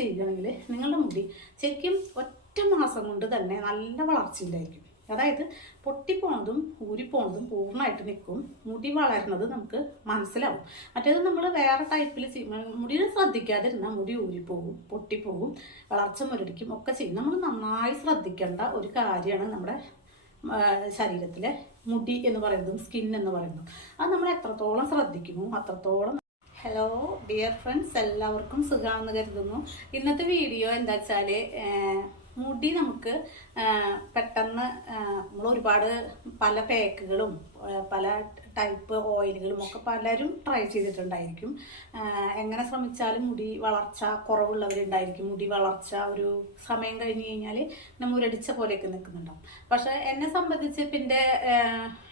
ചെയ്യുകയാണെങ്കിൽ നിങ്ങളുടെ മുടി ശരിക്കും ഒറ്റ മാസം കൊണ്ട് തന്നെ നല്ല വളർച്ചയുണ്ടായിരിക്കും അതായത് പൊട്ടിപ്പോണതും ഊരിപ്പോണതും പൂർണമായിട്ട് നിൽക്കും. മുടി വളരുന്നത് നമുക്ക് മനസ്സിലാവും. മറ്റേത് നമ്മൾ വേറെ ടൈപ്പിൽ മുടിയെ ശ്രദ്ധിക്കാതിരുന്നാൽ മുടി ഊരിപ്പോവും പൊട്ടിപ്പോവും വളർച്ച മുരടിക്കും ഒക്കെ ചെയ്യും. നമ്മൾ നന്നായി ശ്രദ്ധിക്കേണ്ട ഒരു കാര്യമാണ് നമ്മുടെ ശരീരത്തിലെ മുടി എന്ന് പറയുന്നതും സ്കിൻ എന്ന് പറയുന്നതും. അത് നമ്മൾ എത്രത്തോളം ശ്രദ്ധിക്കുമോ അത്രത്തോളം ഹലോ ഡിയർ ഫ്രണ്ട്സ് എല്ലാവർക്കും സുഖമാണെന്ന് കരുതുന്നു. ഇന്നത്തെ വീഡിയോ എന്താ വെച്ചാൽ മുടി നമുക്ക് പെട്ടെന്ന് നമ്മൾ ഒരുപാട് പല പാക്കുകളും പല ടൈപ്പ് ഓയിലുകളും ഒക്കെ പലരും ട്രൈ ചെയ്തിട്ടുണ്ടായിരിക്കും. എങ്ങനെ ശ്രമിച്ചാലും മുടി വളർച്ച കുറവുള്ളവരുണ്ടായിരിക്കും. മുടി വളർച്ച ഒരു സമയം കഴിഞ്ഞ് കഴിഞ്ഞാൽ നമ്മൾ ഒരടിച്ച പോലെയൊക്കെ നിൽക്കുന്നുണ്ടാവും. പക്ഷേ എന്നെ സംബന്ധിച്ച് പിന്നെ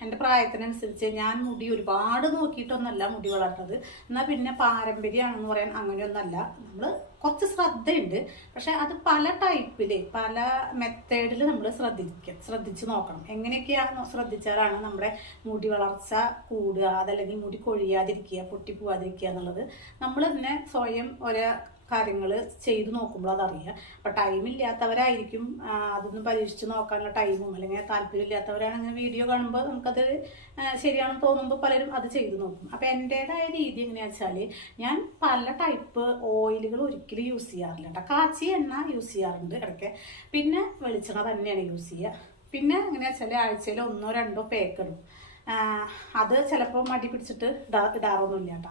എന്റെ പ്രായത്തിനനുസരിച്ച് ഞാൻ മുടി ഒരുപാട് നോക്കിയിട്ടൊന്നല്ല മുടി വളർന്നത് എന്നാൽ പിന്നെ പാരമ്പര്യമാണെന്ന് പറയാൻ അങ്ങനെയൊന്നല്ല. നമ്മൾ കുറച്ച് ശ്രദ്ധയുണ്ട്. പക്ഷെ അത് പല ടൈപ്പിൽ പല മെത്തേഡിൽ നമ്മൾ ശ്രദ്ധിക്കുക ശ്രദ്ധിച്ച് നോക്കണം. എങ്ങനെയൊക്കെയാണ് ശ്രദ്ധിച്ചാലാണ് നമ്മുടെ മുടി വളർച്ച കൂടുക അതല്ലെങ്കിൽ മുടി കൊഴിയാതിരിക്കുക പൊട്ടിപ്പോവാതിരിക്കുക എന്നുള്ളത്. നമ്മൾ തന്നെ സ്വയം ഒരേ കാര്യങ്ങൾ ചെയ്തു നോക്കുമ്പോൾ അതറിയാം. അപ്പം ടൈമില്ലാത്തവരായിരിക്കും അതൊന്നും പരീക്ഷിച്ച് നോക്കാനുള്ള ടൈമും അല്ലെങ്കിൽ താല്പര്യമില്ലാത്തവരാണെങ്കിൽ വീഡിയോ കാണുമ്പോൾ നമുക്കത് ശരിയാണെന്ന് തോന്നുമ്പോൾ പലരും അത് ചെയ്തു നോക്കും. അപ്പം എന്റേതായ രീതി എങ്ങനെയാണെന്ന് വെച്ചാൽ ഞാൻ പല ടൈപ്പ് ഓയിലുകൾ ഒരിക്കലും യൂസ് ചെയ്യാറില്ല കേട്ടോ കാച്ചി എണ്ണ യൂസ് ചെയ്യാറുണ്ട് ഇടയ്ക്ക്. പിന്നെ വെളിച്ചെണ്ണ തന്നെയാണ് യൂസ് ചെയ്യുക പിന്നെ എങ്ങനെയാ വെച്ചാൽ ആഴ്ചയിൽ ഒന്നോ രണ്ടോ പേക്ക് ഇടും. ആ, അത് ചിലപ്പോൾ മടി പിടിച്ചിട്ട് ഇടാ ഇടാറൊന്നുമില്ല കേട്ടോ.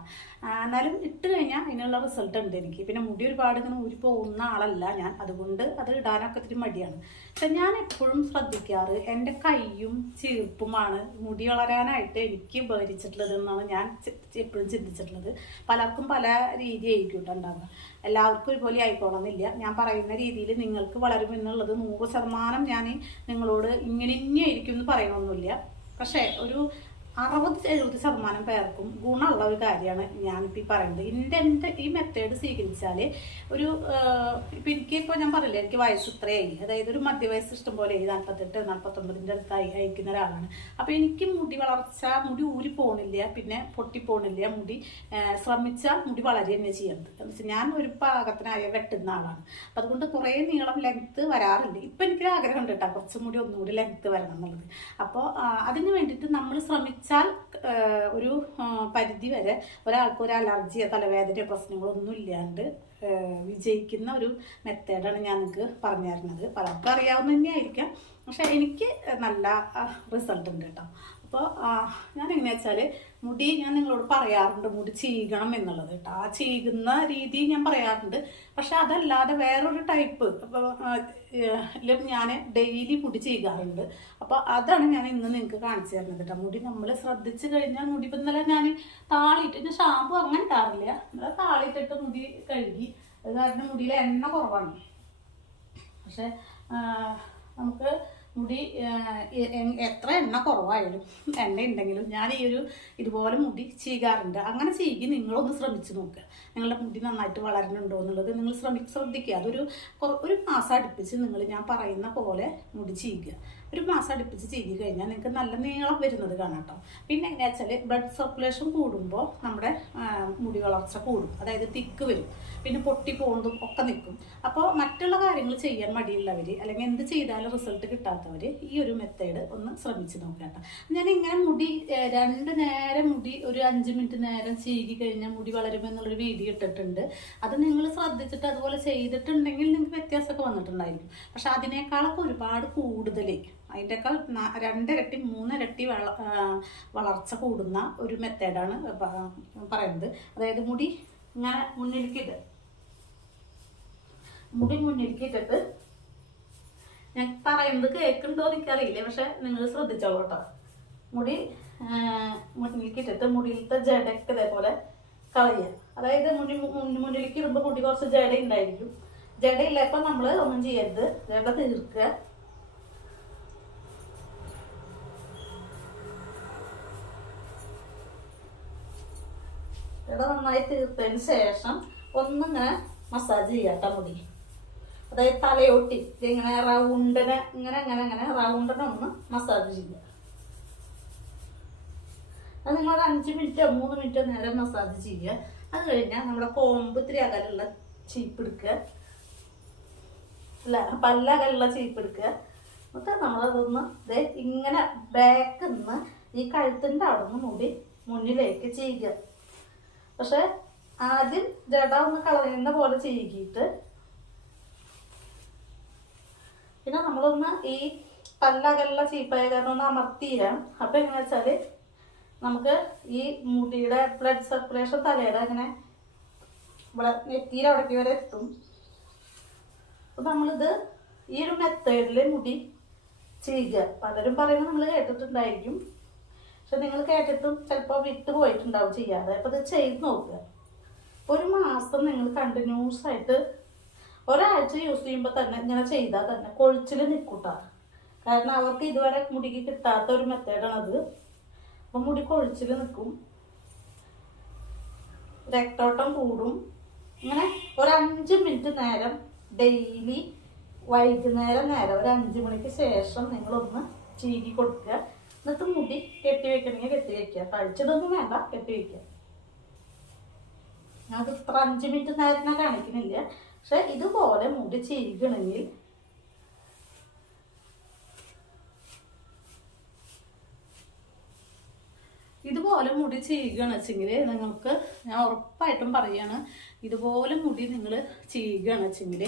എന്നാലും ഇട്ട് കഴിഞ്ഞാൽ അതിനുള്ള റിസൾട്ട് ഉണ്ട് എനിക്ക്. പിന്നെ മുടി ഒരുപാട് ഇങ്ങനെ ഊരി പോകുന്ന ആളല്ല ഞാൻ. അതുകൊണ്ട് അത് ഇടാനൊക്കെ ഇത്തിരി മടിയാണ്. പക്ഷെ ഞാൻ എപ്പോഴും ശ്രദ്ധിക്കാറ് എന്റെ കൈയും ചീർപ്പുമാണ് മുടി വളരാനായിട്ട് എനിക്ക് ഭരിച്ചിട്ടുള്ളത് എന്നാണ് ഞാൻ എപ്പോഴും ചിന്തിച്ചിട്ടുള്ളത്. പലർക്കും പല രീതിയായിരിക്കും കേട്ടോ ഉണ്ടാവുക. എല്ലാവർക്കും ഒരുപോലെ ആയിക്കോളന്നില്ല. ഞാൻ പറയുന്ന രീതിയിൽ നിങ്ങൾക്ക് വളരുമെന്നുള്ളത് നൂറ് ശതമാനം ഞാൻ നിങ്ങളോട് ഇങ്ങനെ ഇനിയായിരിക്കും എന്ന് പറയണമെന്നില്ല പക്ഷേ ഒരു അറുപത് എഴുപത് ശതമാനം പേർക്കും ഗുണമുള്ള ഒരു കാര്യമാണ് ഞാനിപ്പോൾ ഈ പറയുന്നത്. എന്റെ എന്റെ ഈ മെത്തേഡ് സ്വീകരിച്ചാൽ ഒരു ഇപ്പം എനിക്കിപ്പോൾ ഞാൻ പറയില്ല എനിക്ക് വയസ്സ് ഇത്രയായി. അതായത് ഒരു മധ്യവയസ്സ് ഇഷ്ടം പോലെ നാൽപ്പത്തെട്ട് നാൽപ്പത്തൊമ്പതിന്റെ അടുത്തായി അയക്കുന്ന ഒരാളാണ്. അപ്പോൾ എനിക്ക് മുടി വളർച്ച മുടി ഊരി പോണില്ല പിന്നെ പൊട്ടി പോണില്ല മുടി ശ്രമിച്ചാൽ മുടി വളരെ തന്നെ ചെയ്യുന്നത്. എന്ന് വെച്ചാൽ ഞാൻ ഒരു പാകത്തിനായ വെട്ടുന്ന ആളാണ്. അപ്പം അതുകൊണ്ട് കുറേ നീളം ലെങ്ത്ത് വരാറില്ല ഇപ്പം എനിക്കൊരു ആഗ്രഹം ഉണ്ട് കേട്ടോ കുറച്ചും കൂടി ഒന്നുകൂടി ലെങ്ത്ത് വരണം എന്നുള്ളത്. അപ്പോൾ അതിന് വേണ്ടിയിട്ട് നമ്മൾ ശ്രമിച്ചാൽ ആ, ഒരു പരിധി വരെ ഒരാൾക്ക് ഒരു അലർജിയോ തലവേദനയോ പ്രശ്നങ്ങളൊന്നും ഇല്ലാണ്ട് വിജയിക്കുന്ന ഒരു മെത്തേഡാണ് ഞാൻ നിങ്ങൾക്ക് പറഞ്ഞു തരുന്നത്. പലർക്കും അറിയാവുന്ന തന്നെയായിരിക്കാം. പക്ഷെ എനിക്ക് നല്ല റിസൾട്ട് ഉണ്ട് കേട്ടോ. അപ്പോൾ ഞാൻ എങ്ങനെയാ വെച്ചാൽ മുടി ഞാൻ നിങ്ങളോട് പറയാറുണ്ട് മുടി ചീകണം എന്നുള്ളത് കേട്ടോ. ആ ചീകുന്ന രീതി ഞാൻ പറയാറുണ്ട്. പക്ഷെ അതല്ലാതെ വേറൊരു ടൈപ്പ് അപ്പോൾ ഞാൻ ഡെയിലി മുടി ചീകാറുണ്ട്. അപ്പോൾ അതാണ് ഞാൻ ഇന്ന് നിങ്ങൾക്ക് കാണിച്ചു തരുന്നത് കേട്ടോ. മുടി നമ്മൾ ശ്രദ്ധിച്ചു കഴിഞ്ഞാൽ മുടി ഇന്നലെ ഞാൻ താളിയിട്ട് ഞാൻ ഷാമ്പു അങ്ങനെ ഇട്ടാറില്ല ഇന്നലെ താളിയിട്ടിട്ട് മുടി കഴുകി. അത് കാരണം മുടിയിൽ എണ്ണ കുറവാണ്. പക്ഷെ നമുക്ക് മുടി എത്ര എണ്ണ കുറവായാലും എണ്ണ ഉണ്ടെങ്കിലും ഞാൻ ഈ ഒരു ഇതുപോലെ മുടി ചീകാറുണ്ട്. അങ്ങനെ ചീകി നിങ്ങളൊന്ന് ശ്രമിച്ചു നോക്കുക നിങ്ങളുടെ മുടി നന്നായിട്ട് വളരുന്നുണ്ടോ എന്നുള്ളത് നിങ്ങൾ ശ്രമി ശ്രദ്ധിക്കുക. അതൊരു ഒരു മാസം അടുപ്പിച്ച് നിങ്ങൾ ഞാൻ പറയുന്ന പോലെ മുടി ചീകുക ഒരു മാസം അടുപ്പിച്ച് ചെയ്ത് കഴിഞ്ഞാൽ നിങ്ങൾക്ക് നല്ല നീളം വരുന്നത് കാണാം കേട്ടോ പിന്നെ എങ്ങനെയാ വെച്ചാൽ ബ്ലഡ് സർക്കുലേഷൻ കൂടുമ്പോൾ നമ്മുടെ മുടി വളർച്ച കൂടും. അതായത് തിക്ക് വരും. പിന്നെ പൊട്ടി പോകുന്നതും ഒക്കെ നിൽക്കും. അപ്പോൾ മറ്റുള്ള കാര്യങ്ങൾ ചെയ്യാൻ മടിയുള്ളവർ അല്ലെങ്കിൽ എന്ത് ചെയ്താലും റിസൾട്ട് കിട്ടാത്തവർ ഈ ഒരു മെത്തേഡ് ഒന്ന് ശ്രമിച്ച് നോക്കുക കേട്ടോ ഞാൻ ഇങ്ങനെ മുടി രണ്ട് നേരം മുടി ഒരു അഞ്ച് മിനിറ്റ് നേരം ചീകി കഴിഞ്ഞാൽ മുടി വളരുമെന്നുള്ളൊരു വീഡിയോ ഇട്ടിട്ടുണ്ട്. അത് നിങ്ങൾ ശ്രദ്ധിച്ചിട്ട് അതുപോലെ ചെയ്തിട്ടുണ്ടെങ്കിൽ നിങ്ങൾക്ക് വ്യത്യാസമൊക്കെ വന്നിട്ടുണ്ടായിരിക്കും. പക്ഷെ അതിനേക്കാളൊക്കെ ഒരുപാട് കൂടുതൽ അതിന്റെക്കാൾ രണ്ടിരട്ടി മൂന്നിരട്ടി വള വളർച്ച കൂടുന്ന ഒരു മെത്തേഡാണ് പറയുന്നത്. അതായത് മുടി ഇങ്ങനെ മുന്നിലേക്കിട്ട് മുടി മുന്നിലേക്കിട്ടിട്ട് ഞാൻ പറയുന്നത് കേൾക്കുന്നുണ്ടോ എനിക്കറിയില്ല പക്ഷെ നിങ്ങൾ ശ്രദ്ധിച്ചോളൂ കേട്ടോ. മുടി മുന്നിലേക്കിട്ടിട്ട് മുടിയിലത്തെ ജടക്ക് ഇതേപോലെ കളയുക അതായത് മുന്നിൽ മുന്നിൽ മുന്നിലേക്ക് ഇടുമ്പോൾ മുടി കുറച്ച് ജട ഉണ്ടായിരിക്കും ജടയില്ലപ്പോൾ നമ്മൾ ഒന്നും ചെയ്യരുത്. ജട തീർക്കുക. ജട നന്നായി തീർത്തതിന് ശേഷം ഒന്നിങ്ങനെ മസാജ് ചെയ്യാട്ട മുടി. അതായത് തലയൊട്ടി ഇങ്ങനെ റൗണ്ടിനെ ഇങ്ങനെ ഇങ്ങനെ ഇങ്ങനെ റൗണ്ടിനെ ഒന്ന് മസാജ് ചെയ്യുക. അത് നിങ്ങൾ അഞ്ച് മിനിറ്റോ മൂന്ന് മിനിറ്റോ നേരം മസാജ് ചെയ്യുക. അത് കഴിഞ്ഞാൽ നമ്മുടെ കോമ്പ് ഇത്തിരി അകലുള്ള ചീപ്പ് എടുക്കുക. അല്ല? പല്ല അകലുള്ള ചീപ്പ് എടുക്കുക. എന്നിട്ട് നമ്മളതൊന്ന് ദേ ഇങ്ങനെ ബാക്ക് നിന്ന് ഈ കഴുത്തിന്റെ അവിടെ നിന്ന് മുടി മുന്നിലേക്ക് ചെയ്യുക. പക്ഷെ ആദ്യം ജട ഒന്ന് കളയുന്ന പോലെ ചെയ്യിക്കിയിട്ട് പിന്നെ നമ്മളൊന്ന് ഈ പല്ലകലുള്ള ചീപ്പായ കാരണം ഒന്ന് അമർത്തിയിരാം അപ്പം എങ്ങനെ വെച്ചാൽ നമുക്ക് ഈ മുടിയുടെ ബ്ലഡ് സർക്കുലേഷൻ തലയുടെ അങ്ങനെ ഇവിടെ നെറ്റിയുടെ അവിടേക്ക് വരെ എത്തും. അപ്പം നമ്മളിത് ഈ ഒരു മെത്തേഡിൽ മുടി ചെയ്യുക. പലരും പറയുന്നത് നമ്മൾ കേട്ടിട്ടുണ്ടായിരിക്കും. പക്ഷെ നിങ്ങൾ കേട്ടിട്ടും ചിലപ്പോൾ വിട്ടു പോയിട്ടുണ്ടാവും ചെയ്യാതെ. അപ്പം ഇത് ചെയ്ത് നോക്കുക. ഒരു മാസം നിങ്ങൾ കണ്ടിന്യൂസ് ആയിട്ട് ഒരാഴ്ച യൂസ് ചെയ്യുമ്പോൾ തന്നെ ഇങ്ങനെ ചെയ്താൽ തന്നെ. കൊഴിച്ചിൽ നിൽക്കൂട്ട കാരണം അവർക്ക് ഇതുവരെ മുടിക്ക് കിട്ടാത്ത ഒരു മെത്തേഡാണത് അപ്പം മുടി കൊഴിച്ചിൽ നിൽക്കും. രക്തോട്ടം കൂടും. ഇങ്ങനെ ഒരു അഞ്ച് മിനിറ്റ് നേരം ഡെയിലി വൈകുന്നേരം നേരം ഒരു അഞ്ച് മണിക്ക് ശേഷം നിങ്ങളൊന്ന് ചീകി കൊടുക്കുക. എന്നിട്ട് മുടി കെട്ടി വെക്കണമെങ്കിൽ കെട്ടി കഴിച്ചതൊന്നും വേണ്ട കെട്ടി വെക്കുക. അത് ഇത്ര അഞ്ച് മിനിറ്റ് നേരത്തിനെ കാണിക്കുന്നില്ല. പക്ഷെ ഇതുപോലെ മുടി ചീകണമെങ്കിൽ ഇതുപോലെ മുടി ചെയ്യുകയാണ് വെച്ചെങ്കിൽ നിങ്ങൾക്ക് ഞാൻ ഉറപ്പായിട്ടും പറയാണ് ഇതുപോലെ മുടി നിങ്ങൾ ചെയ്യുകയാണ് വെച്ചെങ്കിൽ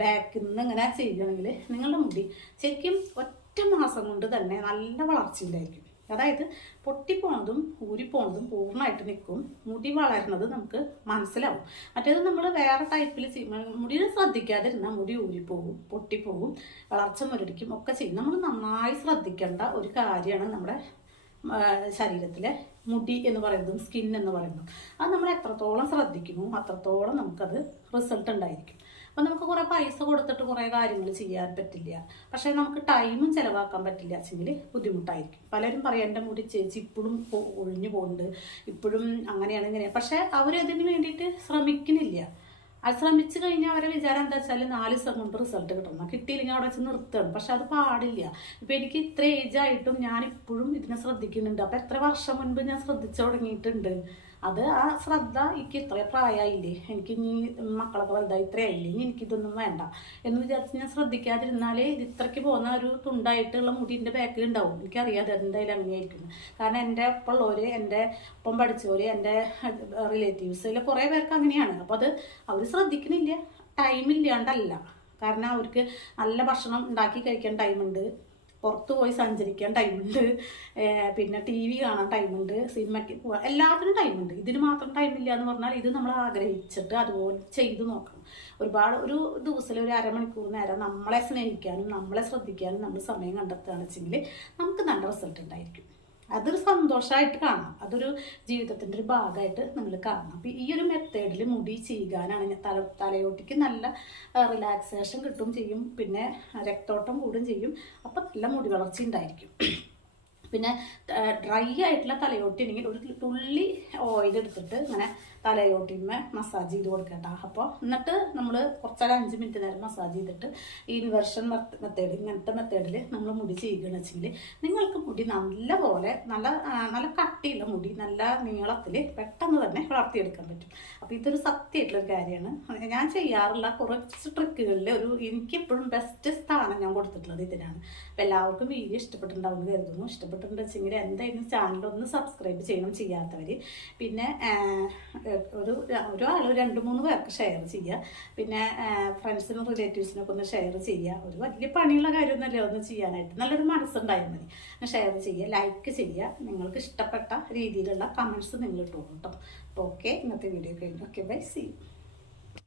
ബാക്കിൽ നിന്ന് ഇങ്ങനെ ചെയ്യുകയാണെങ്കിൽ നിങ്ങളുടെ മുടി ശരിക്കും ഒറ്റ മാസം കൊണ്ട് തന്നെ നല്ല വളർച്ച ഉണ്ടായിരിക്കും അതായത് പൊട്ടിപ്പോണതും ഊരിപ്പോണതും പൂർണമായിട്ട് നിൽക്കും. മുടി വളരുന്നത് നമുക്ക് മനസ്സിലാവും. മറ്റേത് നമ്മൾ വേറെ ടൈപ്പിൽ മുടി ശ്രദ്ധിക്കാതിരുന്നാൽ മുടി ഊരിപ്പോകും പൊട്ടിപ്പോകും വളർച്ച മുരടിക്കും ഒക്കെ ചെയ്യും. നമ്മൾ നന്നായി ശ്രദ്ധിക്കേണ്ട ഒരു കാര്യമാണ് നമ്മുടെ ശരീരത്തിലെ മുടി എന്ന് പറയുന്നതും സ്കിൻ എന്ന് പറയുന്നതും. അത് നമ്മൾ എത്രത്തോളം ശ്രദ്ധിക്കുന്നു അത്രത്തോളം നമുക്കത് റിസൾട്ട് ഉണ്ടായിരിക്കും. അപ്പം നമുക്ക് കുറേ പൈസ കൊടുത്തിട്ട് കുറേ കാര്യങ്ങൾ ചെയ്യാൻ പറ്റില്ല. പക്ഷേ നമുക്ക് ടൈമും ചിലവാക്കാൻ പറ്റില്ല. വെച്ചെങ്കിൽ ബുദ്ധിമുട്ടായിരിക്കും. പലരും പറയാം എന്റെ മുടി ചേച്ചി ഇപ്പോഴും ഒഴിഞ്ഞു പോകുന്നുണ്ട് ഇപ്പോഴും അങ്ങനെയാണ് ഇങ്ങനെയാണ്. പക്ഷേ അവരതിന് വേണ്ടിയിട്ട് ശ്രമിക്കുന്നില്ല. അത് കഴിഞ്ഞാൽ അവരെ വിചാരം എന്താ വെച്ചാൽ നാല് ദിവസം കൊണ്ട് റിസൾട്ട് കിട്ടണം. കിട്ടിയില്ലെങ്കിൽ അവിടെ വെച്ച് നിർത്തണം. പക്ഷെ അത് പാടില്ല. ഇപ്പം എനിക്ക് ഇത്ര ഏജ് ആയിട്ടും ഞാൻ ഇപ്പോഴും ഇതിനെ ശ്രദ്ധിക്കുന്നുണ്ട്. അപ്പം എത്ര വർഷം മുൻപ് ഞാൻ ശ്രദ്ധിച്ചു തുടങ്ങിയിട്ടുണ്ട്? അത് ആ ശ്രദ്ധ എനിക്ക് ഇത്ര പ്രായമായില്ലേ എനിക്ക് ഇനി മക്കളൊക്കെ വലുതായി ഇത്രയായില്ലേ ഇനി എനിക്കിതൊന്നും വേണ്ട. എന്ന് വിചാരിച്ച് ഞാൻ ശ്രദ്ധിക്കാതിരുന്നാലേ ഇത് ഇത്രയ്ക്ക് പോകുന്ന ഒരു തുണ്ടായിട്ടുള്ള മുടിന്റെ ബാക്കിൽ ഉണ്ടാവും. എനിക്കറിയാതെ എന്തായാലും അങ്ങനെയായിരിക്കും. കാരണം എന്റെ ഒപ്പം ഉള്ളവർ എന്റെ ഒപ്പം പഠിച്ചവർ എന്റെ റിലേറ്റീവ്സിൽ കുറേ പേർക്ക് അങ്ങനെയാണ്. അപ്പോൾ അത് അവർ ശ്രദ്ധിക്കുന്നില്ല ടൈമില്ലാണ്ടല്ല കാരണം അവർക്ക് നല്ല ഭക്ഷണം ഉണ്ടാക്കി കഴിക്കാൻ ടൈമുണ്ട് പുറത്ത് പോയി സഞ്ചരിക്കാൻ ടൈമുണ്ട്. പിന്നെ ടി വി കാണാൻ ടൈമുണ്ട്. സിനിമയ്ക്ക് പോകാൻ എല്ലാത്തിനും ടൈമുണ്ട്. ഇതിന് മാത്രം ടൈമില്ല എന്ന് പറഞ്ഞാൽ ഇത് നമ്മൾ ആഗ്രഹിച്ചിട്ട് അതുപോലെ ചെയ്തു നോക്കണം. ഒരുപാട് ഒരു ദിവസത്തിൽ ഒരു അരമണിക്കൂർ നേരം നമ്മളെ സ്നേഹിക്കാനും നമ്മളെ ശ്രദ്ധിക്കാനും നമ്മൾ സമയം കണ്ടെത്തുകയാണെന്ന് വെച്ചെങ്കിൽ നമുക്ക് നല്ല റിസൾട്ട് ഉണ്ടായിരിക്കും. അതൊരു സന്തോഷമായിട്ട് കാണാം. അതൊരു ജീവിതത്തിന്റെ ഒരു ഭാഗമായിട്ട് നിങ്ങൾ കാണണം അപ്പോൾ ഈ ഒരു മെത്തേഡിൽ മുടി ചീകാനാണ് തല തലയോട്ടിക്ക് നല്ല റിലാക്സേഷൻ കിട്ടും ചെയ്യും. പിന്നെ രക്തോട്ടം കൂടും ചെയ്യും. അപ്പം നല്ല മുടി വളർച്ച ഉണ്ടായിരിക്കും. പിന്നെ ഡ്രൈ ആയിട്ടുള്ള തലയോട്ടി ഉണ്ടെങ്കിൽ ഒരു തുള്ളി ഓയിൽ എടുത്തിട്ട് ഇങ്ങനെ തലയോട്ടിന്മേ മസാജ് ചെയ്ത് കൊടുക്കട്ടോ അപ്പോൾ എന്നിട്ട് നമ്മൾ കുറച്ചൊരു അഞ്ച് മിനിറ്റ് നേരം മസാജ് ചെയ്തിട്ട് ഈ ഇൻവെർഷൻ മെത്തേഡ് ഇങ്ങനത്തെ മെത്തേഡിൽ നമ്മൾ മുടി ചെയ്യുകയെന്ന് വെച്ചെങ്കിൽ നിങ്ങൾക്ക് മുടി നല്ല പോലെ നല്ല നല്ല കട്ടിയുള്ള മുടി നല്ല നീളത്തിൽ പെട്ടെന്ന് തന്നെ വളർത്തിയെടുക്കാൻ പറ്റും. അപ്പോൾ ഇതൊരു സത്യമായിട്ടുള്ളൊരു കാര്യമാണ്. ഞാൻ ചെയ്യാറുള്ള കുറച്ച് ട്രിക്കുകളിൽ ഒരു എനിക്കെപ്പോഴും ബെസ്റ്റ് സ്ഥാനം ഞാൻ കൊടുത്തിട്ടുള്ളത് ഇതിനാണ് അപ്പോൾ എല്ലാവർക്കും വീഡിയോ ഇഷ്ടപ്പെട്ടിട്ടുണ്ടാവുമെന്ന് കരുതുന്നു. ഇഷ്ടപ്പെട്ടിട്ടുണ്ട് വെച്ചെങ്കിൽ എന്തായാലും ചാനലൊന്ന് സബ്സ്ക്രൈബ് ചെയ്യണം ചെയ്യാത്തവർ പിന്നെ ഒരു ഒരാൾ രണ്ട് മൂന്ന് പേർക്ക് ഷെയർ ചെയ്യുക പിന്നെ ഫ്രണ്ട്സിനും റിലേറ്റീവ്സിനൊക്കെ ഒന്ന് ഷെയർ ചെയ്യുക ഒരു വലിയ പണിയുള്ള കാര്യമൊന്നുമല്ല ഒന്ന് ചെയ്യാനായിട്ട്. നല്ലൊരു മനസ്സുണ്ടായാൽ മതി. ഷെയർ ചെയ്യുക ലൈക്ക് ചെയ്യുക നിങ്ങൾക്ക് ഇഷ്ടപ്പെട്ട രീതിയിലുള്ള കമൻസ് നിങ്ങൾ ഇട്ടോളൂ കേട്ടോ അപ്പോൾ ഓക്കെ ഇന്നത്തെ വീഡിയോ കഴിഞ്ഞു. Okay bye C